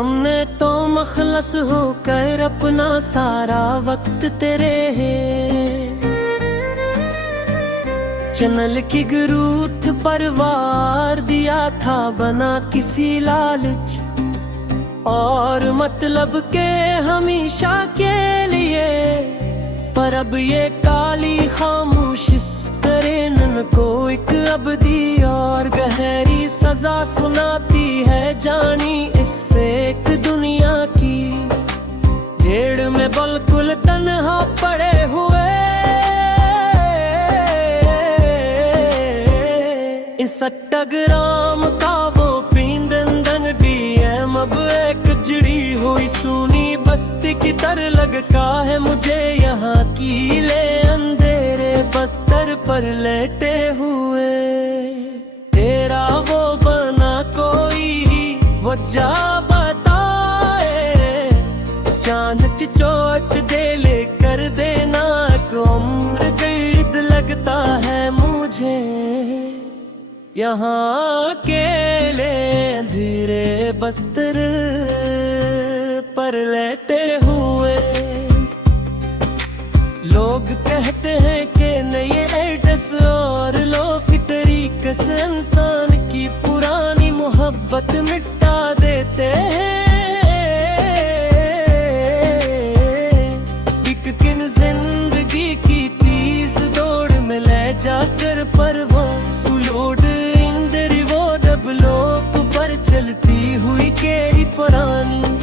हमने तो मखलस होकर अपना सारा वक्त तेरे है चैनल की ग्रूथ पर वार दिया था बना किसी लालच और मतलब के हमेशा के लिए। पर अब ये काली खामोश करेन को एक अबदी और गहरी सजा सुनाती है जानी इस फेक दुनिया की भीड़ में बिल्कुल तन्हा पड़े हुए। इंस्टाग्राम का वो पींदन डीएम अब एक जड़ी हुई सुनी बस्ती की तरह लगता है मुझे यहाँ की ले अंधेरे बस्तर पर लेटे हुए। तेरा वो बना कोई वजह बताए चांद चोट दे ले कर देना को उम्र कैद लगता है मुझे यहाँ अकेले धीरे बस्तर पर लेटे हुए। लोग कहते हैं कि नए एड्रेस और लोफी तरीके से इंसान की पुरानी मोहब्बत मिटा देते हैं। एक किन जिंदगी की तेज दौड़ में ले जाकर परवान सुलोड इंदर वो डबलोप पर चलती हुई केड़ी पुरानी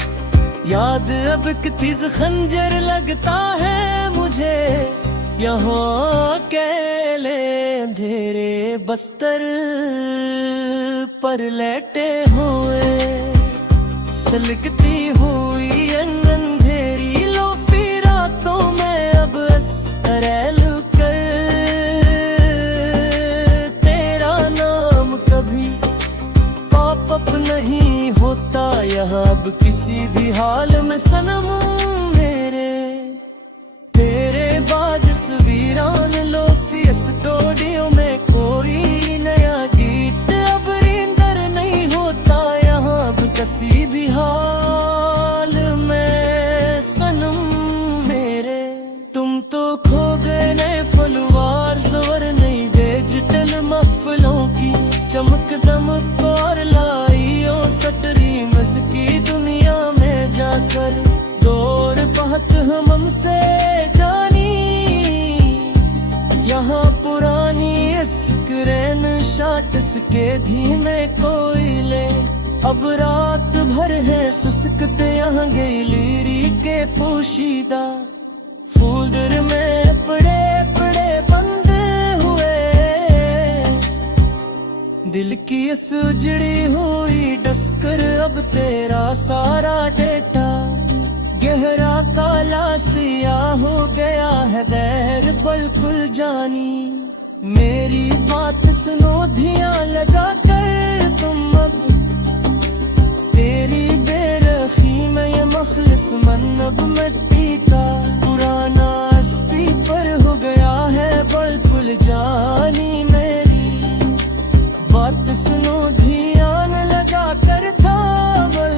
याद अब कितनी खंजर लगता है मुझे यहाँ अकेले अंधेरे बस्तर पर लेटे हुए। सलगती हुई अंधेरी लोफी रातों में अब असरैल कर तेरा नाम कभी पॉप अप नहीं होता यहाँ अब किसी भी हाल में सनम मेरे। तेरे बाद तस्वीरान लोफी स्टूडियो में कोई नया गीत अब रिंदर नहीं होता यहाँ अब किसी भी हाल में सनम मेरे। तुम तो खो गए नए फॉलोअर्स और नई डिजिटल महफिलों की चमक दमक और लाइयों सटरी मज की दुनिया में जाकर दौर बहुत हमसे जानी यहाँ पुरानी स्क्रीन शॉट्स के धीमे कोयले अब रात भर है सुसकते यहाँ गैलरी के पोशीदा फोल्डर में पड़े पड़े बंद हुए। दिल की सुजड़ी हुई डस्कर अब तेरा सारा डेटा गहरा काला सियाह हो गया है गैर बिल्कुल जानी। मेरी बात सुनो ध्यान लगा कर तुम अब तेरी बेरखी में ये मखलिस मन अब मिट्टी का पुराना स्पीकर हो गया है बिल्कुल जानी। मेरी बात सुनो ध्यान लगा कर थामल।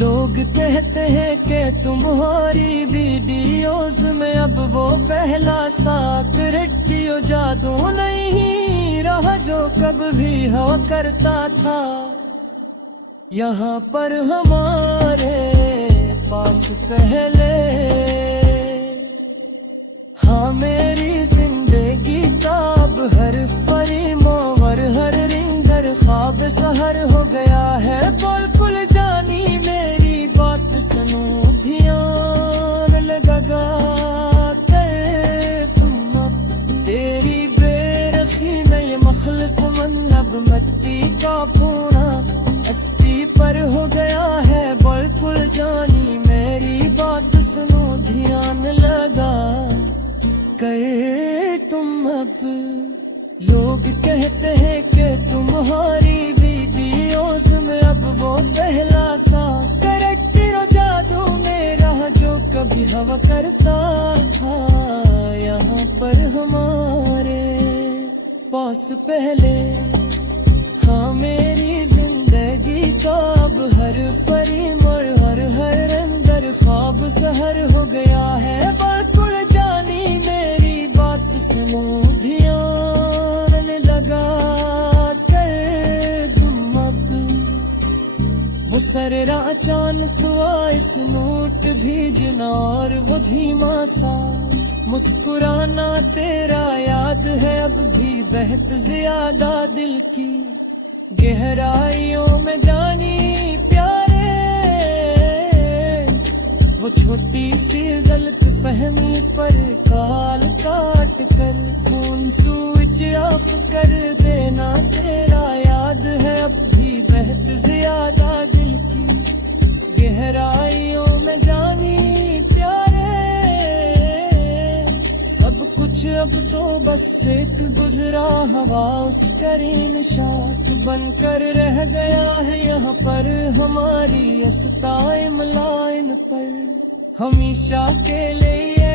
लोग कहते हैं कि तुम्हारी वीडियोस में अब वो पहला सा क्रिएटिव जादू नहीं रहा जो कभी हुआ करता था यहाँ पर हमारे पास पहले। हाँ मेरी जिंदगी का अब हर फरीमोवर हर रिंगर ख्वाब सहर हो गया है बिल्कुल जानी। मेरी बात सुनो ध्यान लगा कर तुम अब तेरी बेरखी में ये मखलस मन अब मिट्टी का पूरा एसपी पर हो गया है बिल्कुल जानी। मेरी बात सुनो ध्यान लगा कर तुम अब। लोग कहते हैं कि तुम्हारी वीडियोस में अब वो पहला सा कैरेक्टर जादू मेरा जो कभी हवा करता था यहाँ पर हमारे पास पहले। हाँ मेरी जिंदगी का का अब हर फरीम और हर अंदर ख्वाब सहर हो गया है। बिल्कुल जानी मेरी बात सुनो, ध्यान लगा कर तुम अब। वो सरेरा अचानक हुआ इस नोट भीजना और वो धीमा सा मुस्कुराना तेरा याद है अब भी बहत ज्यादा दिल की गहराइयों में जानी प्यारे। वो छोटी सी गलत फहमी पर काल काट कर फोन स्विच ऑफ कर देना तेरा याद है अब भी बहत ज्यादा दिल की गहराइयों में जानी प्यारे। सब कुछ अब तो बस एक गुजरा हवा उसका निशात बनकर रह गया है यहाँ पर हमारी अस्ताए मलाइन पर हमेशा के लिए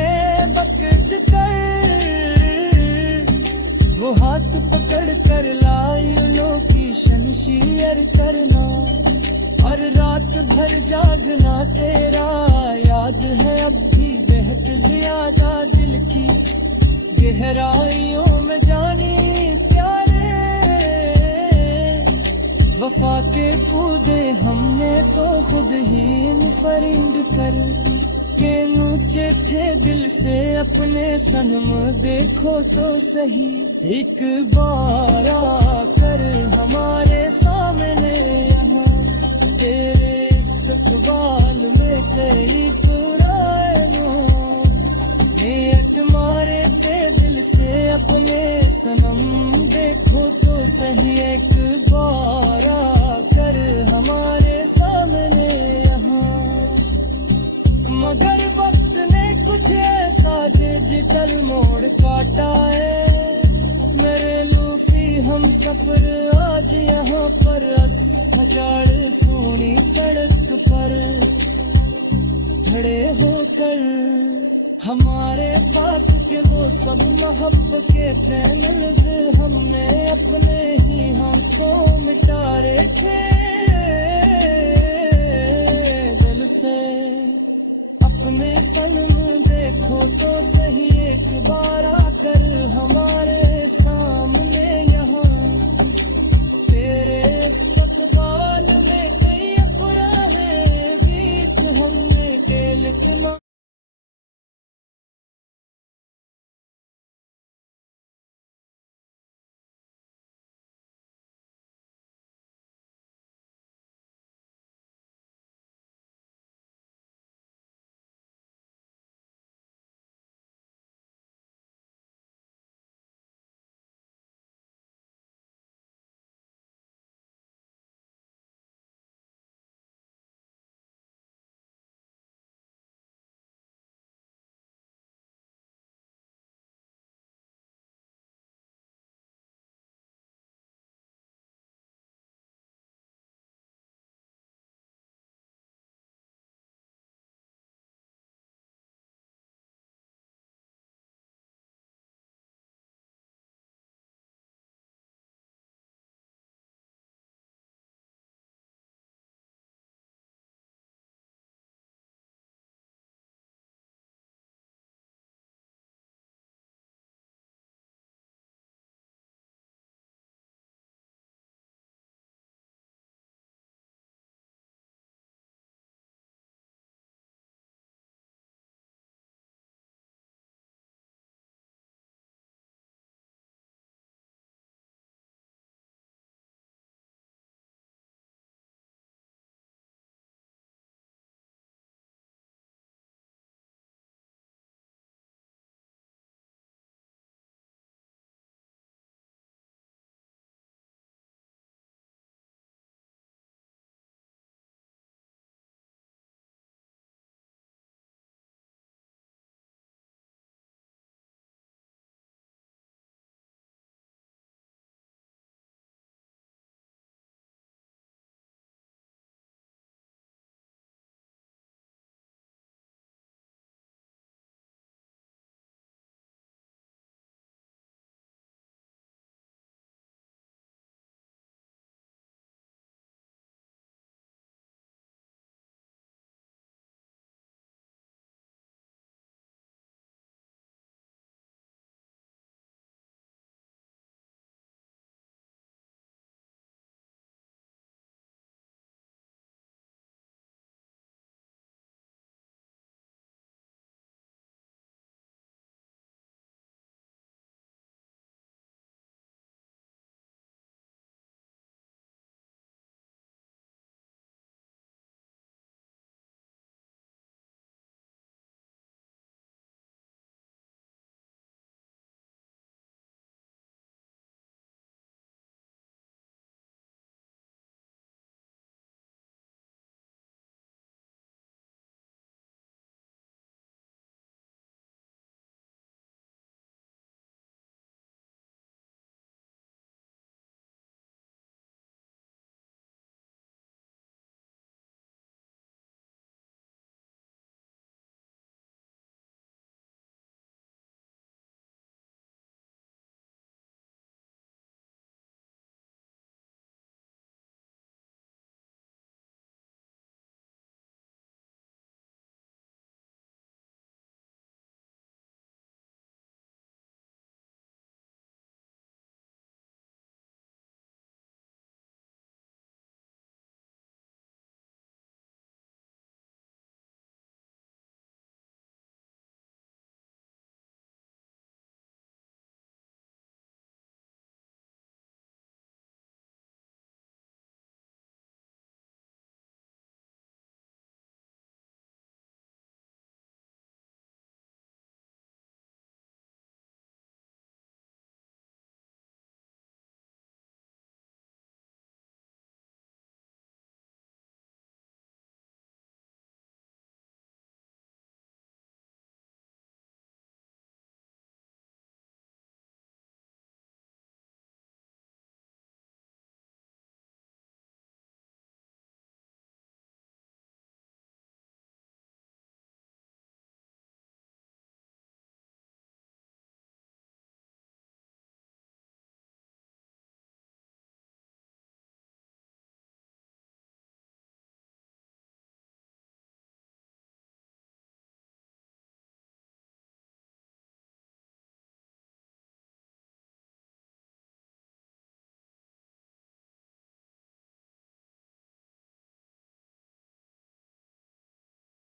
पकड़ कर। वो हाथ पकड़ कर लाई लोकेशन शेयर करना और रात भर जागना तेरा याद है अब भी बेहद ज्यादा दिल की गहराइयों में जानी प्यारे। वफा के कूदे हमने तो खुद ही मुनफरिद कर के नूचे थे दिल से अपने सनम देखो तो सही एक बार आकर हमारे सामने यहाँ तेरे इस्तकबाल में कई पुरानों ने अट मारे थे दिल से अपने सनम देखो तो सही एक बार आकर हमारे सामने यहाँ। मगर वक्त ने कुछ ऐसा डिजिटल मोड़ काटा है मेरे लूफी हम सफर आज यहाँ पर सजाड़ सोनी सड़क पर खड़े होकर हमारे पास के वो सब मोहब्बत के चैनल्स हमने अपने ही हाथों मिटारे थे दिल से अपने सनम देखो तो सही एक बार आकर हमारे